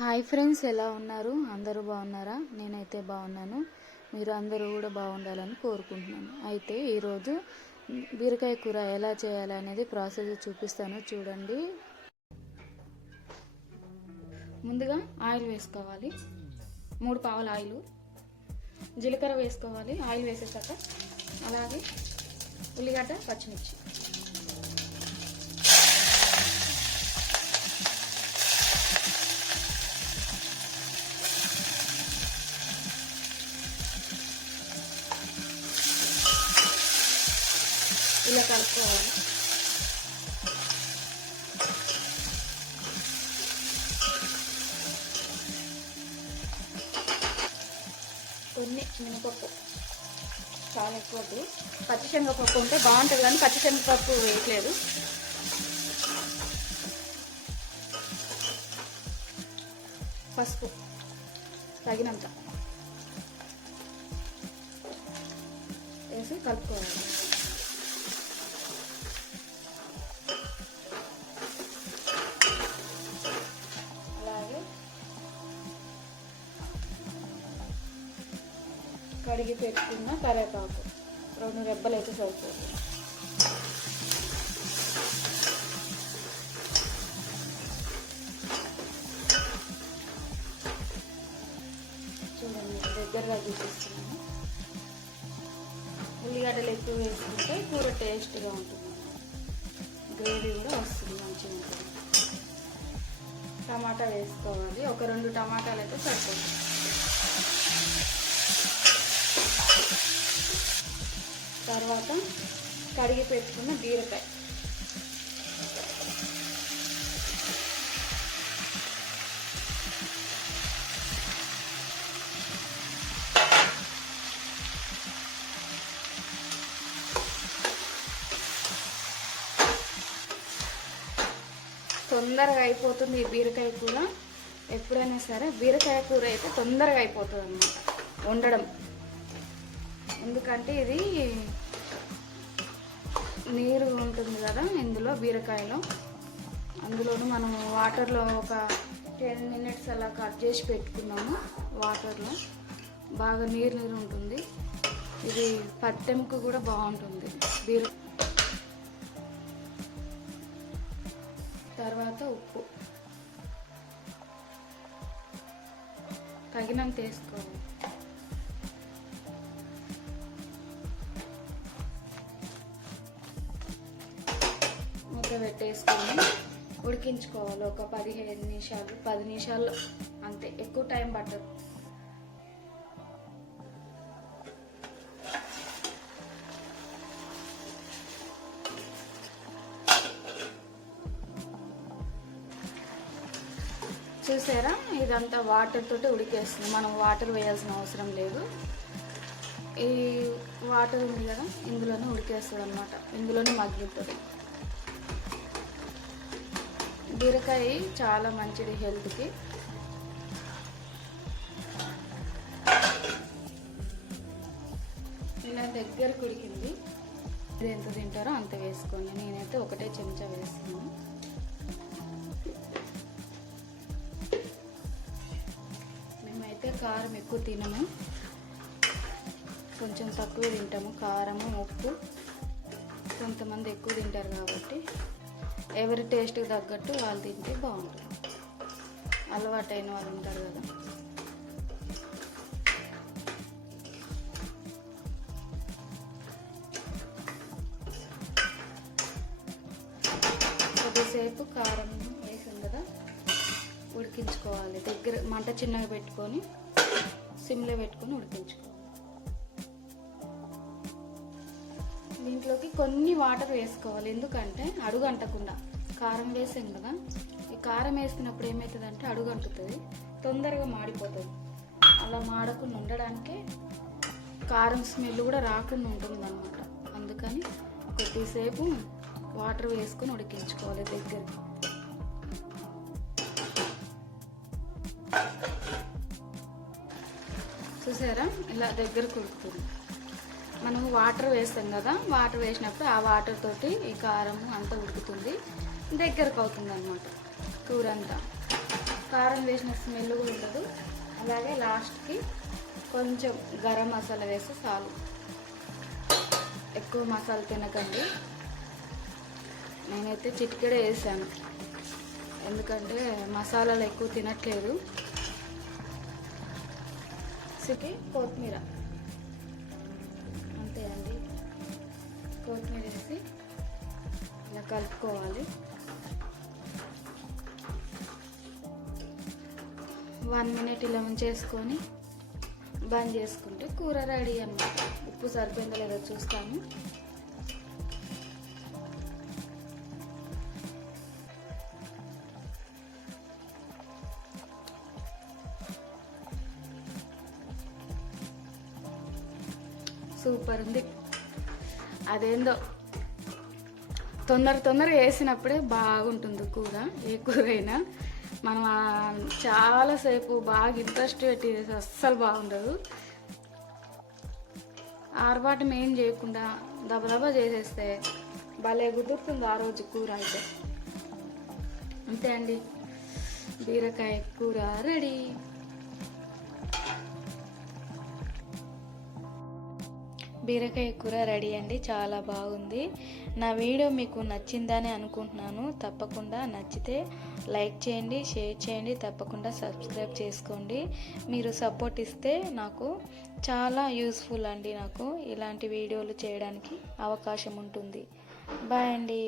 Hi friends, ఎలా ఉన్నారు? అందరూ బాగున్నారా? నేనైతే బాగున్నాను. మీరు అందరూ కూడా బాగుండాలని కోరుకుంటున్నాను. అయితే ఈరోజు బీరకాయ కూర ఎలా చేయాలనేది ప్రాసెస్ చూపిస్తాను, చూడండి. ముందుగా ఆయిల్ వేసుకోవాలి. 3 పావుల ఆయిల్, జీలకర్ర వేసుకోవాలి. ఆయిల్ వేసేసాక అలాగే ఉల్లిగడ్డ, పచ్చిమిర్చి, ఇలా కలుపుకోవాలి. కొన్ని మినపప్పు, చాలా ఎక్కువ పచ్చిశనగపప్పు ఉంటే బాగుంటుంది, కానీ పచ్చిశనగపప్పు వేయట్లేదు. పసుపు తగినంత వేసి కలుపుకోవాలి. కడిగి పెట్టుకున్న కరివేపాకు 2 రెబ్బలు అయితే సరిపోతుంది. చూడండి, దగ్గరగా చూపిస్తున్నాను. ఉల్లిగడ్డలు ఎక్కువ వేసుకుంటే కూర టేస్ట్గా ఉంటుంది, గ్రేవీ కూడా వస్తుంది, మంచిగా ఉంటుంది. టమాటా వేసుకోవాలి. ఒక 2 టమాటాలు అయితే సరిపోతుంది. తర్వాత కడిగి పెట్టుకున్న బీరకాయ, తొందరగా అయిపోతుంది ఈ బీరకాయ కూర. ఎప్పుడైనా సరే బీరకాయ కూర అయితే తొందరగా అయిపోతుంది అన్నమాట వండడం. ఎందుకంటే ఇది నీరు ఉంటుంది కదా ఇందులో, బీరకాయలో. అందులోనూ మనం వాటర్లో ఒక 10 మినిట్స్ అలా కట్ చేసి పెట్టుకున్నాము. వాటర్లో బాగా నీరు ఉంటుంది. ఇది పట్టెంకు కూడా బాగుంటుంది తర్వాత ఉప్పు తగినంత వేసుకోవాలి. పెట్టేసుకొని ఉడికించుకోవాలి. ఒక 15 నిమిషాలు, 10 నిమిషాలు అంతే, ఎక్కువ టైం పట్టదు. చూసారా, ఇదంతా వాటర్ తోటి ఉడికేస్తుంది. మనం వాటర్ వేయాల్సిన అవసరం లేదు. ఈ వాటర్ ఉంది కదా, ఇందులోనే ఉడికేస్తుంది అన్నమాట, ఇందులోనే మగ్గుతుంది. బీరకాయ చాలా మంచిది హెల్త్కి. ఇలా దగ్గరకు ఉడికింది. ఇది ఎంత తింటారో అంత వేసుకోండి. నేనైతే ఒకటే చెంచా వేస్తున్నాను. మేమైతే కారం ఎక్కువ తినము, కొంచెం తక్కువ తింటాము. కారము, ఉప్పు కొంతమంది ఎక్కువ తింటారు కాబట్టి ఎవరి టేస్ట్కి తగ్గట్టు వాళ్ళు తింటే బాగుంటుంది. అలవాటైన వాళ్ళు ఉంటారు కదా. కొద్దిసేపు కారం వేసింది కదా ఉడికించుకోవాలి. దగ్గర మంట చిన్నగా పెట్టుకొని సిమ్లో పెట్టుకొని ఉడికించుకోవాలి. దీంట్లోకి కొన్ని వాటర్ వేసుకోవాలి, ఎందుకంటే అడుగు అంటకుండా. కారం వేసాం కదా, ఈ కారం వేసుకున్నప్పుడు ఏమవుతుందంటే అడుగు అంటుతుంది, తొందరగా మాడిపోతుంది. అలా మాడకుండా ఉండడానికి, కారం స్మెల్ కూడా రాకుండా ఉంటుంది అన్నమాట. అందుకని కొద్దిసేపు వాటర్ వేసుకొని ఉడికించుకోవాలి దగ్గర. చూసారా, ఇలా దగ్గరకు ఉడుకుతుంది. మనం వాటర్ వేస్తాం కదా, వాటర్ వేసినప్పుడు ఆ వాటర్ తోటి ఈ కారం అంతా ఉడుకుతుంది, దగ్గరకు అవుతుంది అన్నమాట కూర అంతా. కారం వేసిన స్మెల్ కూడా ఉండదు. అలాగే లాస్ట్కి కొంచెం గరం మసాలా వేస్తే చాలు. ఎక్కువ మసాలా తినకండి. నేనైతే చిటికెడే వేసాను, ఎందుకంటే మసాలాలు ఎక్కువ తినట్లేదు. సికి కొత్తిమీర, అంతే అండి. కొత్తిమీర వేసి ఇలా కలుపుకోవాలి. 1 మినిట్ ఇలా ఉంచేసుకొని బంద్ చేసుకుంటే కూర రెడీ అన్నమాట. ఉప్పు సరిపోయిందో లేదో చూస్తాము. సూపర్ ఉంది. అదేందో తొందరగా వేసినప్పుడే బాగుంటుంది కూర. ఏ కూర అయినా మనం చాలాసేపు బాగా ఇంట్రెస్ట్ పెట్టి అస్సలు బాగుండదు. ఆర్భాటం ఏం చేయకుండా దబదబా చేసేస్తే భలే కుదురుతుంది ఆ రోజు కూర అయితే. అంతే అండి, బీరకాయ కూర రెడీ. బీరకాయ కూర రెడీ అండి, చాలా బాగుంది. నా వీడియో మీకు నచ్చిందని అనుకుంటున్నాను. తప్పకుండా నచ్చితే లైక్ చేయండి, షేర్ చేయండి, తప్పకుండా సబ్స్క్రైబ్ చేసుకోండి. మీరు సపోర్ట్ ఇస్తే నాకు చాలా యూస్ఫుల్ అండి. నాకు ఇలాంటి వీడియోలు చేయడానికి అవకాశం ఉంటుంది. బాయ్ అండి.